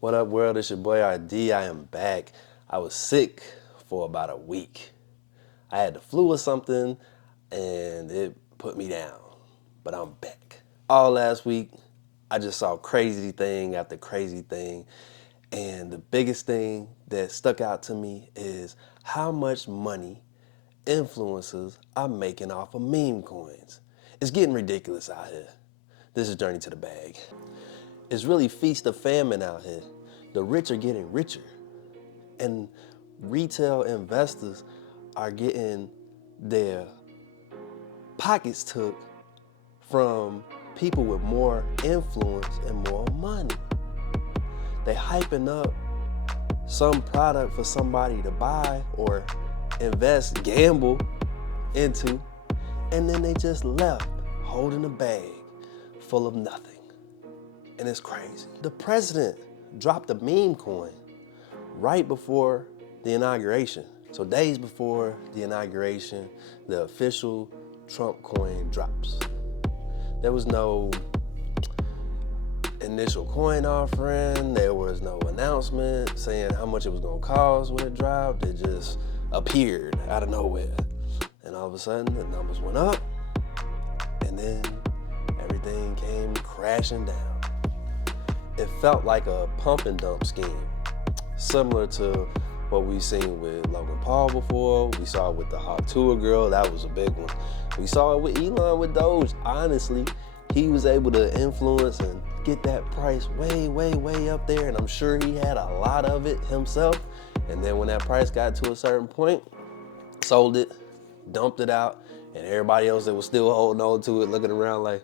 What up, world? It's your boy RD. I am back. I was sick for about a week. I had the flu or something, and it put me down. But I'm back. All last week, I just saw crazy thing after crazy thing. And the biggest thing that stuck out to me is how much money influencers are making off of meme coins. It's getting ridiculous out here. This is Journey to the Bag. It's really feast or famine out here. The rich are getting richer, and retail investors are getting their pockets took from people with more influence and more money. They hyping up some product for somebody to buy or invest, gamble into, and then they just left holding a bag full of nothing. And it's crazy. The president dropped a meme coin right before the inauguration. So days before the inauguration, the official Trump coin drops. There was no initial coin offering. There was no announcement saying how much it was gonna cost when it dropped. It just appeared out of nowhere. And all of a sudden, the numbers went up, and then everything came crashing down. It felt like a pump and dump scheme, similar to what we've seen with Logan Paul before. We saw it with the Hawk Tuah girl, that was a big one. We saw it with Elon with Doge. Honestly, he was able to influence and get that price way, way, way up there, and I'm sure he had a lot of it himself. And then when that price got to a certain point, sold it, dumped it out, and everybody else that was still holding on to it, looking around like,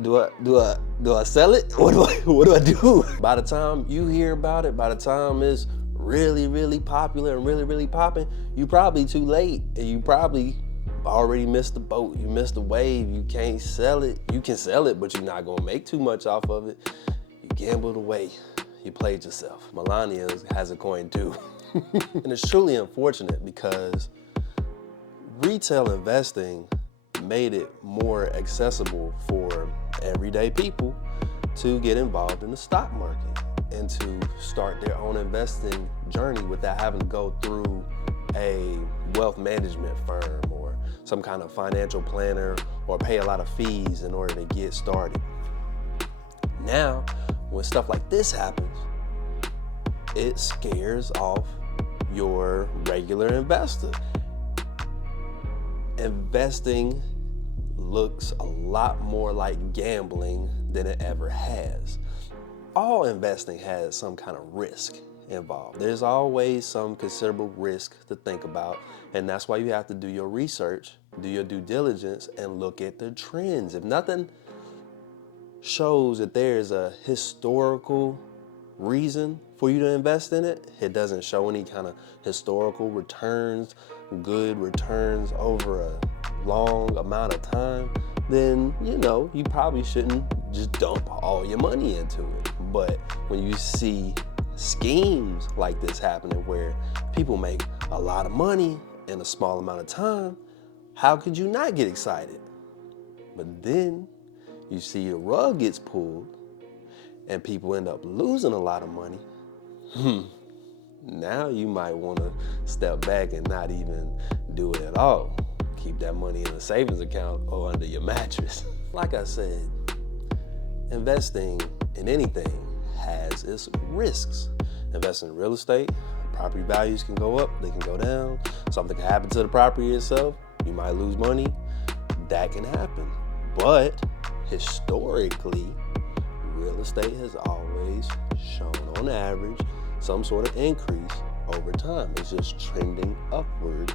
do I sell it? What do I do? By the time you hear about it, by the time it's really, really popular and really, really popping, you probably too late, and you probably already missed the boat. You missed the wave. You can't sell it. You can sell it, but you're not gonna make too much off of it. You gambled away. You played yourself. Melania has a coin too. And it's truly unfortunate because retail investing made it more accessible for everyday people to get involved in the stock market and to start their own investing journey without having to go through a wealth management firm or some kind of financial planner or pay a lot of fees in order to get started. Now, when stuff like this happens, it scares off your regular investor. Investing looks a lot more like gambling than it ever has. All investing has some kind of risk involved. There's always some considerable risk to think about, and that's why you have to do your research, do your due diligence, and look at the trends. If nothing shows that there's a historical reason for you to invest in it, it doesn't show any kind of historical returns, good returns over a long amount of time, then you probably shouldn't just dump all your money into it. But when you see schemes like this happening where people make a lot of money in a small amount of time, how could you not get excited? But then you see the rug gets pulled and people end up losing a lot of money. Now you might want to step back and not even do it at all. Keep that money in a savings account or under your mattress. Like I said, investing in anything has its risks. Investing in real estate, property values can go up, they can go down. Something can happen to the property itself. You might lose money. That can happen. But historically, real estate has always shown on average some sort of increase over time. It's just trending upward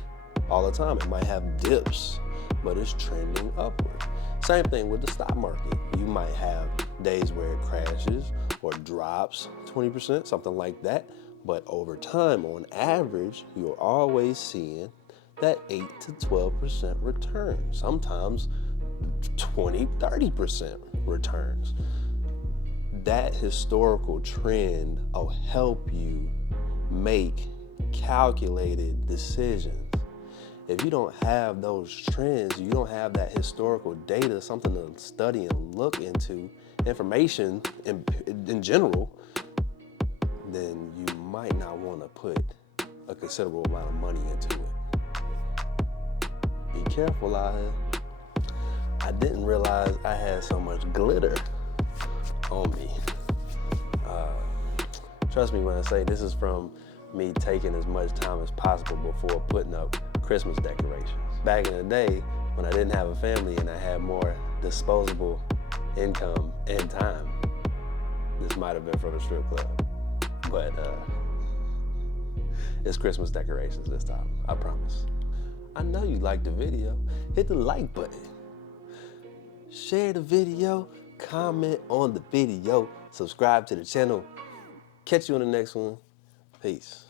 all the time. It might have dips, but it's trending upward. Same thing with the stock market. You might have days where it crashes or drops 20%, something like that. But over time, on average, you're always seeing that 8 to 12% return, sometimes 20, 30% returns. That historical trend will help you make calculated decisions. If you don't have those trends, you don't have that historical data, something to study and look into, information in general, then you might not want to put a considerable amount of money into it. Be careful out here. I didn't realize I had so much glitter on me. Trust me when I say this is from me taking as much time as possible before putting up Christmas decorations. Back in the day, when I didn't have a family and I had more disposable income and time, this might have been from a strip club. But it's Christmas decorations this time, I promise. I know you liked the video. Hit the like button. Share the video, comment on the video, subscribe to the channel. Catch you on the next one. Peace.